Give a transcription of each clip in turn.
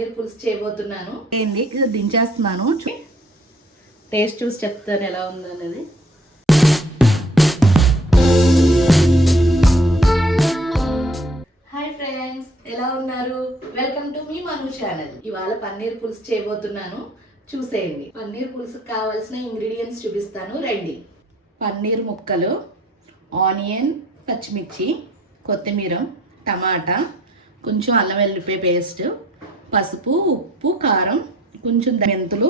పన్నీర్ పులుసు చేయబోతున్నాను. ఏంది దించేస్తున్నాను, టేస్ట్ చూసి చెప్తాను ఎలా ఉందన్నది. హాయ్ ఫ్రెండ్స్, ఎలా ఉన్నారు? Welcome to me Manu channel. ఇవాళ పన్నీర్ పులుసు చేయబోతున్నాను, చూసేయండి. పన్నీర్ పులుసుకు కావాల్సిన ఇంగ్రీడియంట్స్ చూపిస్తాను, రండి. పన్నీర్ ముక్కలు, ఆనియన్, పచ్చిమిర్చి, కొత్తిమీర, టమాటా, కొంచెం అల్లం వెల్లుల్లిపాయ పేస్ట్, పసుపు, ఉప్పు, కారం, కొంచెం మెంతులు,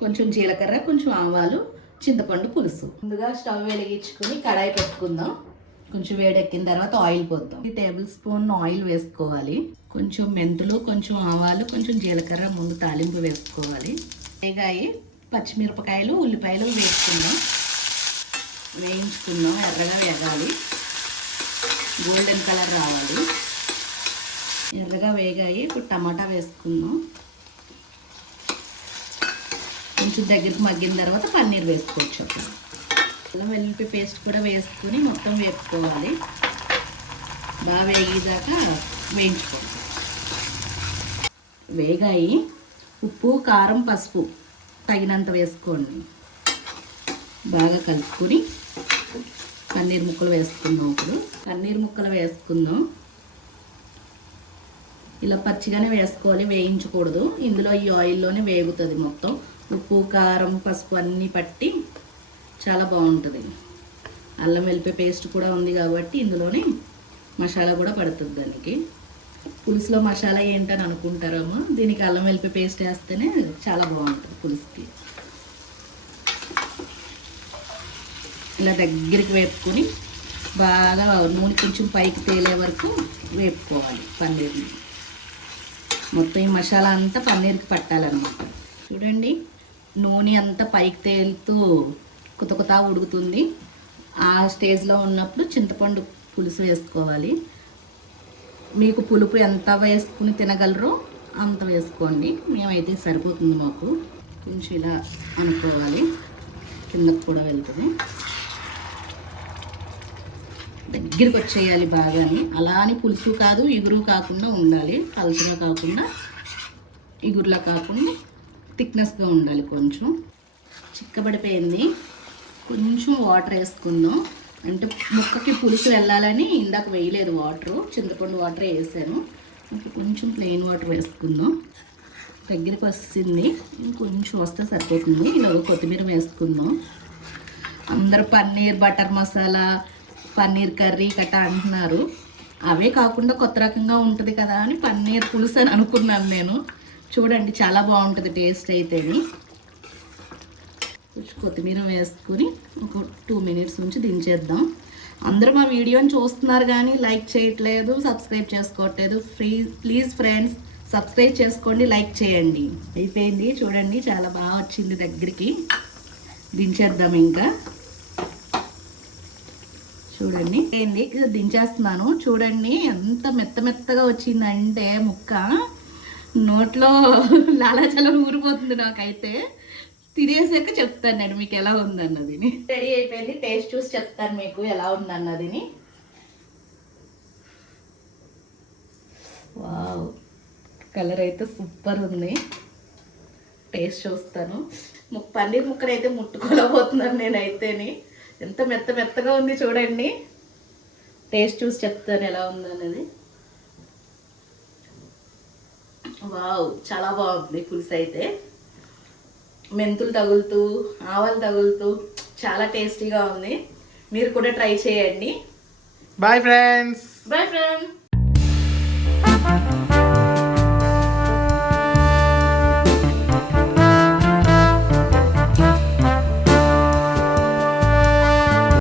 కొంచెం జీలకర్ర, కొంచెం ఆవాలు, చింతపండు పులుసు. ముందుగా స్టవ్ వెలిగించుకుని కడాయి పెట్టుకుందాం. కొంచెం వేడెక్కిన తర్వాత ఆయిల్ పోద్దాం. 3 టేబుల్ స్పూన్ ఆయిల్ వేసుకోవాలి. కొంచెం మెంతులు, కొంచెం ఆవాలు, కొంచెం జీలకర్ర ముందు తాలింపు వేసుకోవాలి. వేగాయి పచ్చిమిరపకాయలు, ఉల్లిపాయలు వేసుకుందాం. వేయించుకుందాం, ఎర్రగా వేగాలి, గోల్డెన్ కలర్ రావాలి. ఎర్రగా వేగాయి. ఇప్పుడు టమాటా వేసుకుందాం. కొంచెం దగ్గరికి మగ్గిన తర్వాత పన్నీర్ వేసుకోవచ్చు. అప్పుడు అల్లం వెల్లుల్లి పేస్ట్ కూడా వేసుకుని మొత్తం వేపుకోవాలి. బాగా వేగేదాకా వేయించుకోవాలి. వేగాయి. ఉప్పు, కారం, పసుపు తగినంత వేసుకోండి. బాగా కలుపుకొని పన్నీర్ ముక్కలు వేసుకుందాం. ఇప్పుడు పన్నీర్ ముక్కలు వేసుకుందాం. ఇలా పచ్చిగానే వేసుకోవాలి, వేయించకూడదు. ఇందులో ఈ ఆయిల్లోనే వేగుతుంది మొత్తం. ఉప్పు, కారం, పసుపు అన్నీ పట్టి చాలా బాగుంటుంది. అల్లం వెల్లిపాయ పేస్ట్ కూడా ఉంది కాబట్టి ఇందులోనే మసాలా కూడా పడుతుంది. దానికి పులుసులో మసాలా ఏంటని అనుకుంటారమ్మా, దీనికి అల్లం వెల్లిపాయ పేస్ట్ వేస్తేనే చాలా బాగుంటుంది పులుసుకి. ఇలా దగ్గరికి వేపుకొని బాగా నూనె కొంచెం పైకి తేలే వరకు వేపుకోవాలి పన్నీర్ని. మొత్తం ఈ మసాలా అంతా పన్నీర్కి పట్టాలన్నమాట. చూడండి, నూనె అంతా పైకి తేలుతూ కుతకుతా ఉడుకుతుంది. ఆ స్టేజ్లో ఉన్నప్పుడు చింతపండు పులుసు వేసుకోవాలి. మీకు పులుపు ఎంత వేసుకుని తినగలరో అంత వేసుకోండి. మేమైతే సరిపోతుంది మాకు. కొంచెం ఇలా అనుకోవాలి, కిందకు కూడా వెళ్తుంది. దగ్గరికి వచ్చేయాలి బాగాని. అలా అని పులుసు కాదు, ఇగురు కాకుండా ఉండాలి. పలుచగా కాకుండా, ఇగురులా కాకుండా థిక్నెస్గా ఉండాలి. కొంచెం చిక్కబడిపోయింది. కొంచెం వాటర్ వేసుకుందాం. అంటే ముక్కకి పులుసు వెళ్ళాలని ఇందాక వేయలేదు వాటరు, చింతపండు వాటర్ వేసాను. కొంచెం ప్లెయిన్ వాటర్ వేసుకుందాం. దగ్గరికి వస్తుంది, ఇంకొంచెం వస్తే సరిపోతుంది. ఇలా కొత్తిమీర వేసుకుందాం. అందరూ పన్నీర్ బటర్ మసాలా, పన్నీర్ కర్రీ కట్ట అంటున్నారు. అవే కాకుండా కొత్త రకంగా ఉంటుంది కదా అని పన్నీర్ పులుసు అని అనుకున్నాను నేను. చూడండి, చాలా బాగుంటుంది టేస్ట్ అయితేని. కొంచెం కొత్తిమీర వేసుకుని ఒక 2 మినిట్స్ నుంచి దించేద్దాం. అందరూ మా వీడియోని చూస్తున్నారు కానీ లైక్ చేయట్లేదు, సబ్స్క్రైబ్ చేసుకోవట్లేదు. ప్లీజ్ ఫ్రెండ్స్, సబ్స్క్రైబ్ చేసుకోండి, లైక్ చేయండి. అయిపోయింది చూడండి, చాలా బాగా వచ్చింది. దగ్గరికి దించేద్దాం. ఇంకా చూడండి, ఏంది దించేస్తున్నాను. చూడండి ఎంత మెత్తగా వచ్చిందంటే ముక్క నోట్లో లాలాచలం ఊరిపోతుంది నాకైతే. తినేసాక చెప్తాను మీకు ఎలా ఉందన్నది. రెడీ అయిపోయింది, టేస్ట్ చూసి చెప్తాను మీకు ఎలా ఉందన్నది. వావ్, కలర్ అయితే సూపర్ ఉంది. టేస్ట్ చూస్తాను. పన్నీర్ ముక్కలు అయితే ముట్టుకోలేకపోతున్నాను నేనైతేని. ఎంత మెత్తగా ఉంది చూడండి. టేస్ట్ చూసి చెప్తాను ఎలా ఉందన్నది. వావ్, చాలా బాగుంది పులుసు అయితే. మెంతులు తగులుతూ, ఆవాలు తగులుతూ చాలా టేస్టీగా ఉంది. మీరు కూడా ట్రై చేయండి. Bye friends. Bye friends.